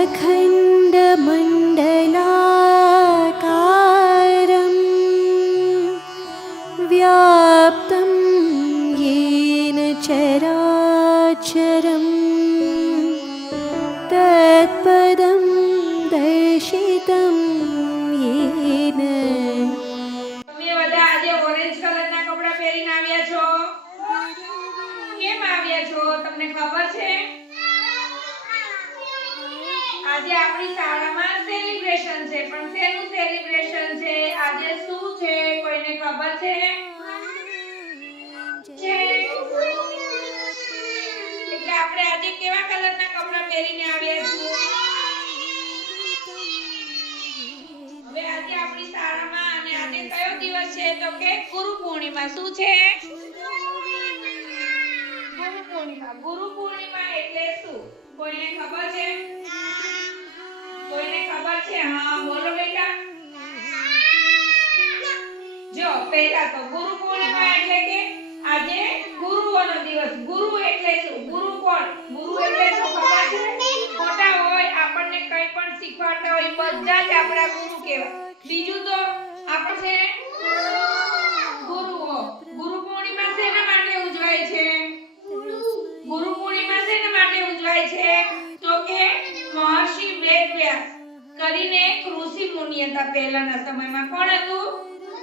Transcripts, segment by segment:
अखण्डमण्डलाकारं व्याप्तं येन चराचरं तत्पदं दर्शितं येन। તમે બધા આજે ઓરેન્જ કલરના કપડા પહેરીને આવ્યા છો? કેમ આવ્યા છો તમને ખબર છે? આજે આપણી શાળામાં સેલિબ્રેશન છે, પણ શેનું સેલિબ્રેશન છે? આજે શું છે કોઈને ખબર છે? એટલે આપણે આજે કેવા કલરના કપડા પહેરીને આવ્યા છીએ? હવે આજે આપણી શાળામાં અને આજે કયો દિવસ છે તો કે ગુરુ પૂર્ણિમા. શું છે? ગુરુ પૂર્ણિમા. ગુરુ પૂર્ણિમા એટલે શું? કોઈને ખબર છે? કોઈને ખબર છે? હા બોલો બેટા. જો પહેલા તો ગુરુ પૂર્ણિમા એટલે કે આજે ગુરુઓનો દિવસ. ગુરુ એટલે શું? ગુરુ કોણ? ગુરુ એટલે શું ખબર છે? મોટા હોય આપણને કંઈ પણ શીખવાડતા હોય બધા જ આપણા ગુરુ કહેવાય. બીજું તો આપણે ગુરુઓ. ગુરુ પૂર્ણિમા શેના માટે ઉજવાય છે? ગુરુ પૂર્ણિમા શેના માટે ઉજવાય છે? તો કે મહર્ષિ વેદવ્યાસ કરીને એક ઋષિ મુનિ હતા પહેલાના સમયમાં. કોણ હતું?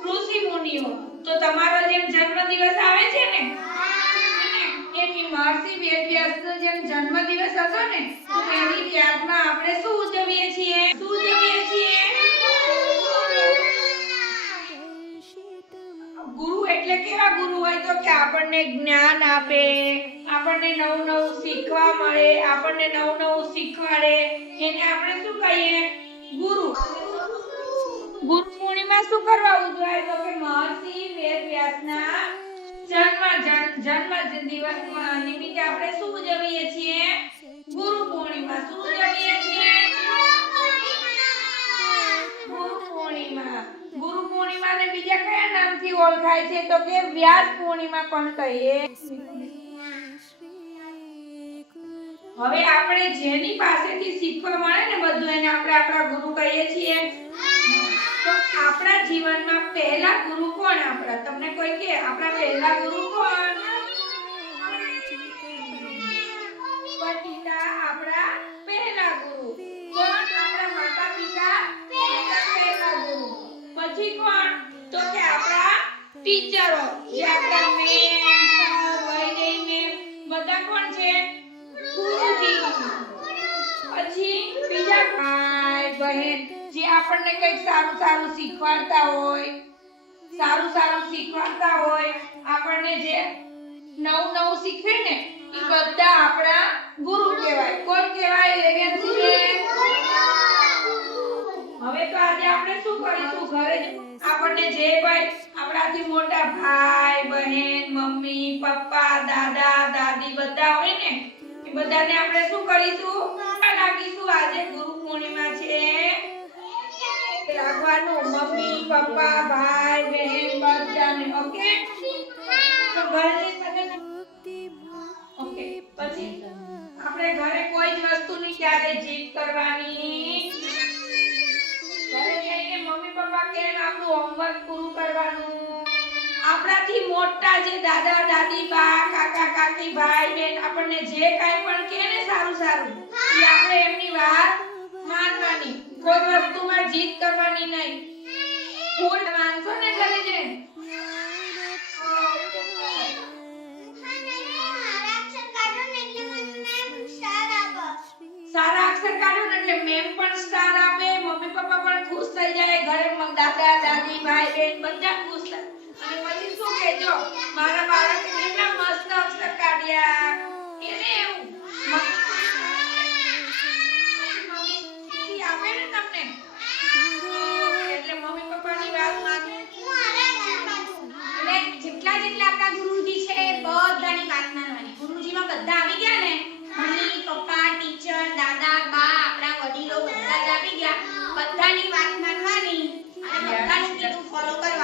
ઋષિ મુનિઓ. તો તમારો જેમ જન્મદિવસ આવે છે ને એની મહર્ષિ વેદવ્યાસનો જેમ જન્મદિવસ હતો ને તો એની યાદમાં આપણે શું ઉજવીએ છીએ? શું ઉજવીએ છીએ? ગુરુ એટલે કેવા ગુરુ હોય તો કે આપણને જ્ઞાન આપે, આપણને નવું નવું શીખવા મળે, આપણને નવું નવું શીખવાડે, એને આપણે શું કહીએ? ગુરુ. ગુરુ પૂર્ણિમા શું કરવા ઉજવાય તો કે મહર્ષિ વેદવ્યાસના જન્મ દિવસ નિમિત્તે આપણે શું ઉજવીએ છીએ? ગુરુ પૂર્ણિમા. શું ઉજવીએ છીએ? ગુરુ પૂર્ણિમા. ગુરુ પૂર્ણિમાને બીજા કયા નામથી ઓળખાય છે તો કે વ્યાસ પૂર્ણિમા પણ કહીએ. હવે આપણે જેની પાસેથી શીખવા મળે ને બધું એને આપણે આપણા ગુરુ કહીએ છીએ. તો આપણા જીવનમાં પહેલા ગુરુ કોણ આપણા? તમને કોઈ કે આપણા પહેલા ગુરુ કોણ? પિતા આપણા પહેલા ગુરુ. કોણ? આપણા માતા પિતા પહેલા ગુરુ. પછી કોણ? તો કે આપણા ટીચરો જે આપણા મેમ, સર, વૈદય મેમ બધા કોણ છે? ગુરુજી. પછી બીજા ભાઈ બહેન જે આપણને કંઈક સારું સારું શીખવાડતા હોય, આપણને જે નવું નવું શીખવે ને એ બધા આપણા ગુરુ કહેવાય. કોણ કહેવાય? હવે તો આજે આપણે શું કરીશું? ઘરે આપણને જે કોઈ આપણાથી મોટા ભાઈ બહેન, મમ્મી પપ્પા, દાદા દાદી બધા હોય ને એ બધાને આપણે શું કરીશું? લાગીશું. આજે ગુરુ પૂર્ણિમા છે રાખવાનું. મમ્મી પપ્પા ભાઈ બહેન બધાને. ઓકે તો ઘરની સાથે ઓકે. પછી આપણે ઘરે કોઈ જ વસ્તુની ક્યારે જીદ કરવાની. ઘરે જઈને મમ્મી પપ્પા કેમ આપણું હોમવર્ક પૂરું કરવાનું. આપણાથી મોટા જે દાદા દાદી બા કાકા કાકી ભાઈ બહેન આપણને જે કાંઈ પણ કહે ને સારું સારું એ આપણે એમની વાત માનવાની. કોઈ વસ્તુમાં જીદ કરવાની નહીં. ફૂલ માનશો ને ઘરે જઈને સારા અક્ષર કાઢો ને એટલે મેમ પણ સ્ટાર આપે, મમ્મી પપ્પા પણ ખુશ થઈ જાય, ઘરે દાદા દાદી ભાઈ બહેન બધા ખુશ થાય. અને પછી શું કહેજો? મારા બાળકે કેટલા મસ્ત અક્ષર કાઢ્યા. એને એવું મમ્મી આપે ને તમને એટલે મમ્મી પપ્પાની વાત માનો. એટલે જેટલા આપણા ગુરુજી છે બધાની વાત માનવાની. ગુરુજીમાં બધા આવી ગયા ને મમ્મી પપ્પા ટીચર દાદા બા આપણા વડીલો બધા જ આવી ગયા. બધાની વાત માનવાની અને બધાનું કીધું ફોલો કરવાનું.